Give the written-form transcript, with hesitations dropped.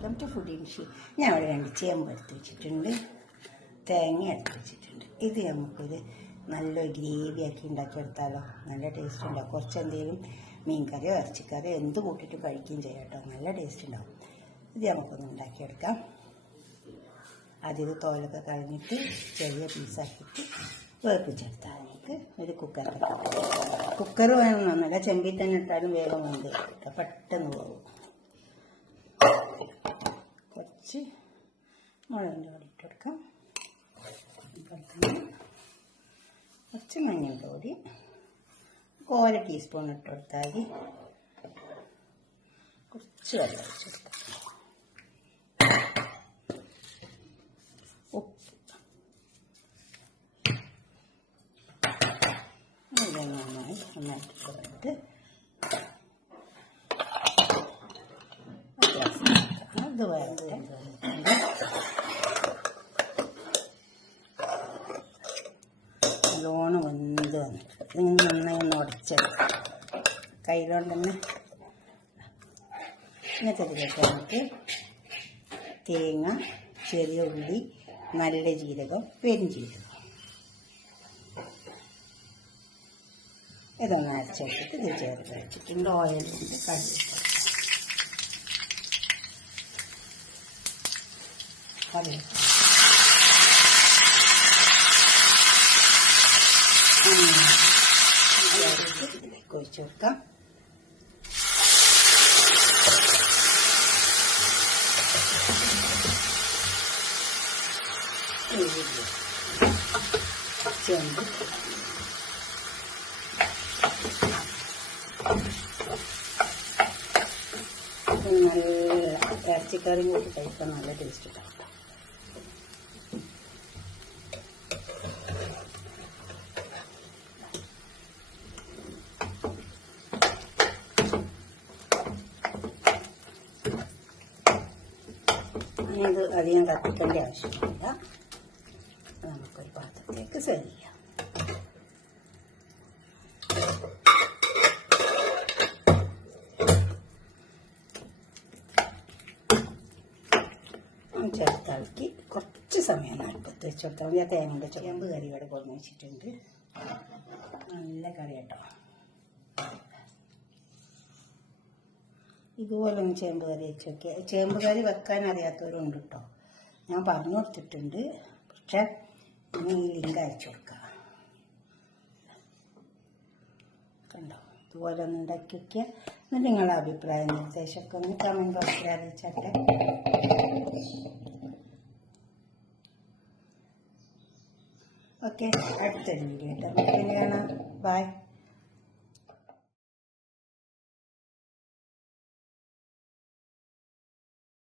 Welcome to food ഇൻഷി. ഞാൻ അവിടെ 2 ചേമ്പ് എടുത്ത് വെച്ചിട്ടുണ്ട്, തേങ്ങ എടുത്ത് വെച്ചിട്ടുണ്ട്. ഇത് നമുക്കൊരു നല്ലൊരു ഗ്രേവി ആക്കി ഉണ്ടാക്കിയെടുത്താലോ, നല്ല ടേസ്റ്റ് ഉണ്ടാവും. കുറച്ച് എന്തെങ്കിലും മീൻ കറിയോ ഇറച്ചിക്കറിയോ എന്ത് കൂട്ടിയിട്ട് കഴിക്കുകയും ചെയ്യാം കേട്ടോ, നല്ല ടേസ്റ്റ് ഉണ്ടാവും. ഇത് നമുക്കൊന്ന് ഉണ്ടാക്കിയെടുക്കാം. ആദ്യം ഇത് തോലൊക്കെ കളഞ്ഞിട്ട് ചെറിയ പീസാക്കിയിട്ട് വേർപ്പിച്ചെടുത്താൽ നമുക്ക് ഒരു കുക്കർ വേണമെന്നല്ല, ചെമ്പിൽ തന്നെ ഇട്ടാലും വേഗം വേണ്ടി പെട്ടെന്ന് പോകും. കുറച്ച് മുളകിൻ്റെ പൊടി ഇട്ട് കൊടുക്കാം, കുറച്ച് മഞ്ഞളുടെ പൊടി 1 ടീസ്പൂൺ ഇട്ട് കൊടുത്താൽ കുറച്ച് വെള്ളം ഒഴിച്ച് കൊടുക്കാം. ഉപ്പ് നന്നായിട്ട് കൊടുത്ത് ഇത് വേറെ നല്ലോണം വെന്ത് വന്നിട്ട് ഇതിങ്ങനെ നന്നായി ഒന്ന് ഉടച്ചത് കയ്യിലോണ്ട് തന്നെ. ഇങ്ങനത്തെ ഇതിലേക്ക് നമുക്ക് തേങ്ങ, ചെറിയ ഉള്ളി, നല്ല ജീരകം, പെരുംജീരകം ഇതൊന്ന് അരച്ചെടുത്തിട്ട് ഇത് ചേർത്ത് വെച്ചിട്ടുണ്ട്. ഓയിലുണ്ട്, കറി ഇതിലേക്ക് ഒഴിച്ചു കൊടുക്കാം. ചേമ്പ് നല്ല ഇറച്ചിക്കറിയും കൂട്ടി കഴിക്കാൻ നല്ല ടേസ്റ്റ് ഉണ്ടാവും. ഇത് അധികം കത്തിക്കേണ്ട ആവശ്യമില്ല. നമുക്കൊരു പാത്രത്തിലേക്ക് സെർവ് ചെയ്യാം. ചേർത്താക്കി കുറച്ച് സമയം അടുപ്പത്ത് വെച്ച് കൊടുത്താൽ ഞാൻ തേങ്ങയുടെ ചേമ്പ് കറി ഇവിടെ കൊണ്ടു വെച്ചിട്ടുണ്ട്. നല്ല കറി കേട്ടോ. ഇതുപോലെ ഒന്ന് ചേമ്പ് കറി വെച്ച് നോക്കിയാൽ, ചേമ്പ് കറി വെക്കാൻ അറിയാത്തവരുണ്ട് കേട്ടോ, ഞാൻ പറഞ്ഞു കൊടുത്തിട്ടുണ്ട്. പക്ഷെ ഇനി ഈ ലിങ്ക് അയച്ചു കൊടുക്കാം. കണ്ടോ, ഇതുപോലെ ഒന്ന് ഉണ്ടാക്കി വയ്ക്കുക. എന്നിട്ട് നിങ്ങളുടെ അഭിപ്രായ നിർദ്ദേശമൊക്കെ ഒന്ന് കമൻറ്റ് ബോക്സിൽ അറിയിച്ചാട്ടെ. ഓക്കെ, അടുത്തൊരു വീഡിയോ ആയിട്ട് നമുക്ക് കാണാം. ബൈ.